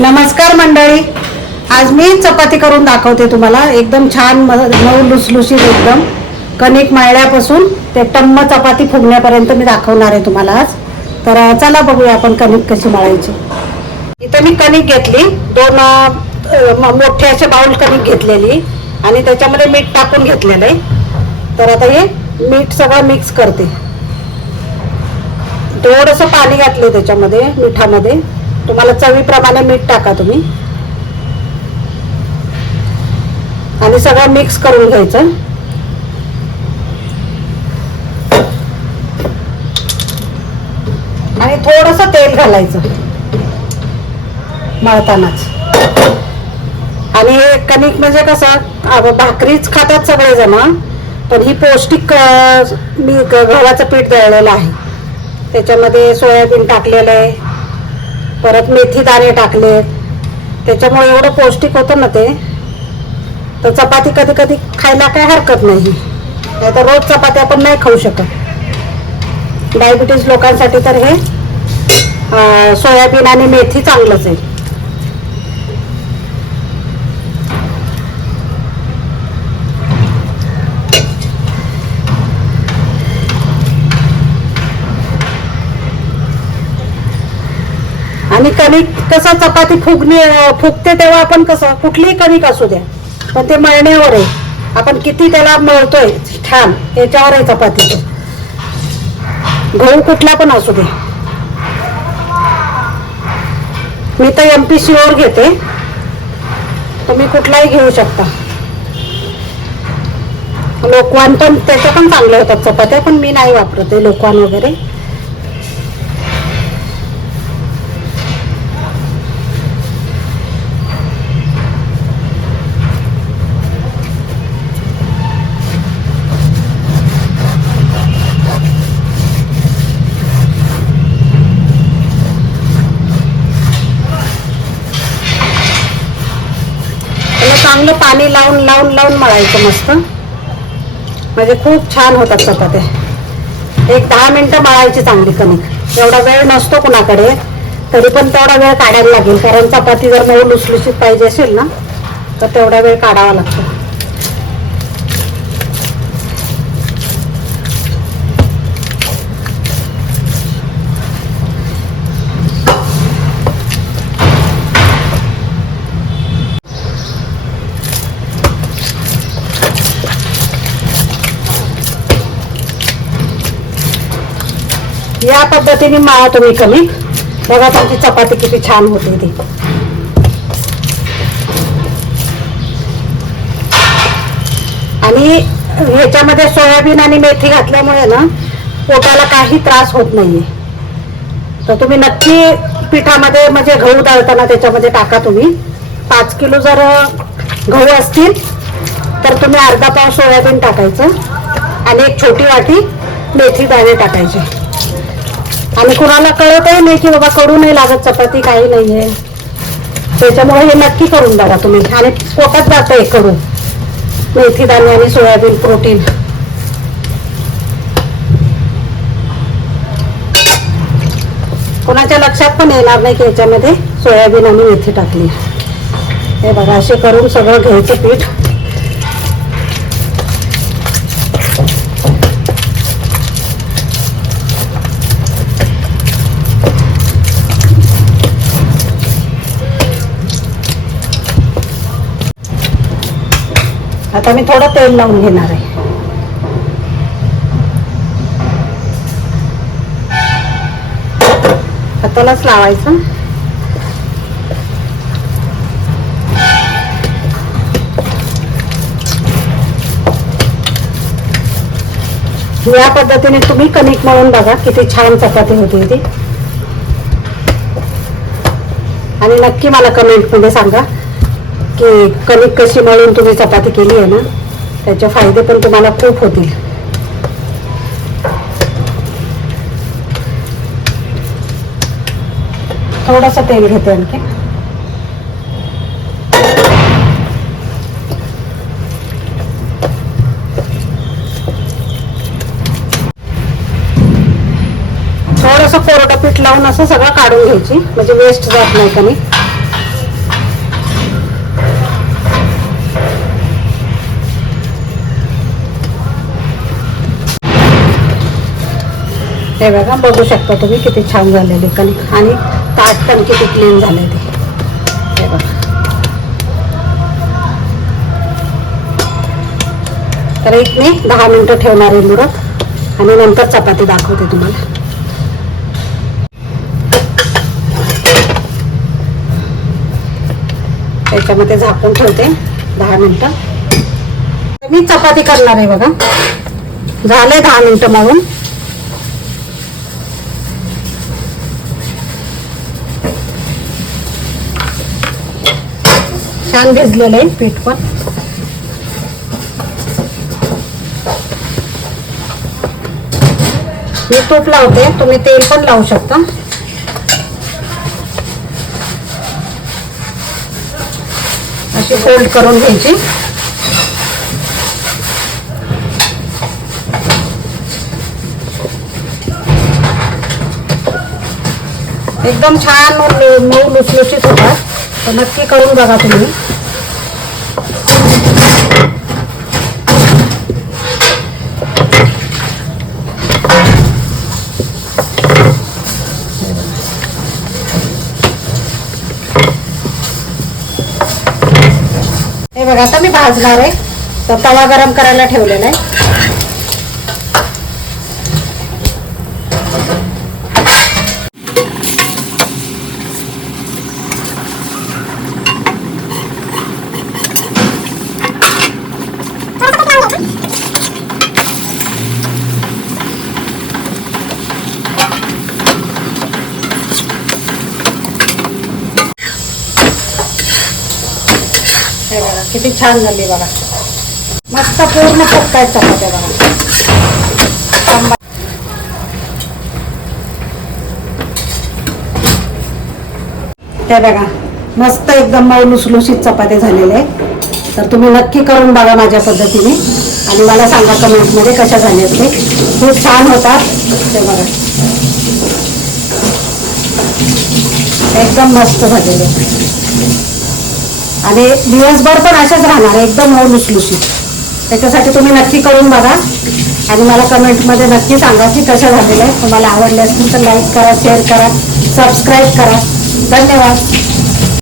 नमस्कार मंडळी. आज मी चपाती करून दाखवते तुम्हाला. एकदम छान म- मऊ लुसलुशीत एकदम. कणिक मळल्यापासून ते टम्म चपाती फुगण्यापर्यंत मी दाखवणार आहे तुम्हाला आज. तर चला बघूया आपण कणिक कशी मळायची. इथं मी कणिक घेतली. दोन मोठे असे बाउल कणिक घेतलेली. आणि त्याच्यामध्ये मीठ टाकून घेतलेलं आहे. तर आता हे मीठ सगळं मिक्स करते. थोडंसं पाणी घातले त्याच्यामध्ये मिठामध्ये. तुम्हाला चवीप्रमाणे मीठ टाका तुम्ही. आणि सगळं मिक्स करून घ्यायचं. आणि थोडस तेल घालायचं. मळतानाच. आणि कणिक म्हणजे कसं भाकरीच खातात सगळेजण पण ही पौष्टिक मी गव्हाचं पीठ दळलेलं आहे. त्याच्यामध्ये सोयाबीन टाकलेलं आहे. परत मेथी दाणे टाकले त्याच्यामुळे एवढं पौष्टिक होतं ना ते. तर चपाती कधी कधी खायला काय हरकत नाही. नाही तर रोज चपाती आपण नाही खाऊ शकत. डायबिटीज लोकांसाठी तर हे सोयाबीन आणि मेथी चांगलंच आहे. आणि कणिक कसं चपाती फुगणे फुगते तेव्हा आपण कसं कुठलीही कणिक असू द्या. पण ते मळण्यावर आहे. आपण किती त्याला मळतोय छान याच्यावर आहे चपाती. गहू कुठला पण असू दे. मी तर एम पी सीवर घेते. तुम्ही कुठलाही घेऊ शकता. लोकवान पण त्याच्या पण चांगल्या होतात चपात्या पण मी नाही वापरत आहे लोकवान वगैरे. चांगलं पाणी लावून लावून लावून मळायचं मस्त. म्हणजे खूप छान होतात चपात्या. एक दहा मिनटं मळायची चांगली कणिक. एवढा वेळ नसतो कुणाकडे. तरी पण तेवढा वेळ काढायला लागेल. कारण चपाती जर मऊ लुसलुसीत पाहिजे असेल ना तर तेवढा वेळ काढावा लागतो. या पद्धतीने माळा तुम्ही कमी. बघा तुमची चपाती किती छान होते ती. आणि ह्याच्यामध्ये सोयाबीन आणि मेथी घातल्यामुळे ना पोटाला काही त्रास होत नाहीये. तर तुम्ही नक्की पिठामध्ये म्हणजे गहू दळताना त्याच्यामध्ये टाका तुम्ही. पाच किलो जर गहू असतील तर तुम्ही अर्धा पाव सोयाबीन टाकायचं. आणि एक छोटी वाटी मेथी दाणे टाकायची. आणि कुणाला कळतही नाही की बाबा करू नाही लागत चपाती काही नाहीये. त्याच्यामुळे हे नक्की करून बघा तुम्ही. आणि पोटात जात आहे करून मेथी दाणे आणि सोयाबीन प्रोटीन. कोणाच्या लक्षात पण येणार नाही की याच्यामध्ये सोयाबीन आणि मेथी टाकली. हे बघा असे करून सगळं घ्यायचं पीठ. आता मी थोडं तेल लावून घेणार आहे. हातालाच लावायचं. या पद्धतीने तुम्ही कणिक मळून बघा किती छान चपाती होती ती. आणि नक्की मला कमेंटमध्ये सांगा. की कणिक कशी मळून तुम्ही चपाती केली आहे ना त्याचे फायदे पण तुम्हाला खूप होतील. थोडस तेल घेते आणखी. थोडंसं कोरडं पीठ लावून असं सगळं काढून घ्यायची म्हणजे वेस्ट जात नाही कमी. हे बघा बघू शकता तुम्ही किती छान झालेले कणिक आणि ताट पण किती क्लीन झाले ते हे बघा. तर एक मी दहा मिनटं ठेवणार आहे मुरत. आणि नंतर चपाती दाखवते तुम्हाला. त्याच्यामध्ये झाकून ठेवते दहा मिनटं. मी चपाती करणार आहे बघा. झाले दहा मिनटं मळून छान भिजलेलं आहे. पीठ पण मी तूप लावते तुम्ही तेल पण लावू शकता. अशी फोल्ड करून घ्यायची. एकदम छान मऊ लुसलुशीत होतात. तर नक्की करून बघा तुम्ही. हे बघा आता मी भाजणार आहे. तर तवा गरम करायला ठेवलेला आहे. हे बघा किती छान झाली बघा. मस्त पूर्ण फुटतायत चपात्या बघा. ते बघा मस्त एकदम मऊ लुसलुशीत चपात्या झालेले तर तुम्ही नक्की करून बघा माझ्या पद्धतीने. आणि मला सांगा कमेंटमध्ये कशा झाल्या ते. खूप छान होतात. ते बघा. एकदम मस्त झालेले आणि दिवसभर पण अशाच राहणार एकदम मऊ लुसलुशीत. त्याच्यासाठी तुम्ही नक्की करून बघा. आणि मला कमेंटमध्ये नक्की सांगा की कशा झालेल्या आहेत तुम्हाला आवडले असतील तर लाईक करा शेअर करा सबस्क्राईब करा. धन्यवाद.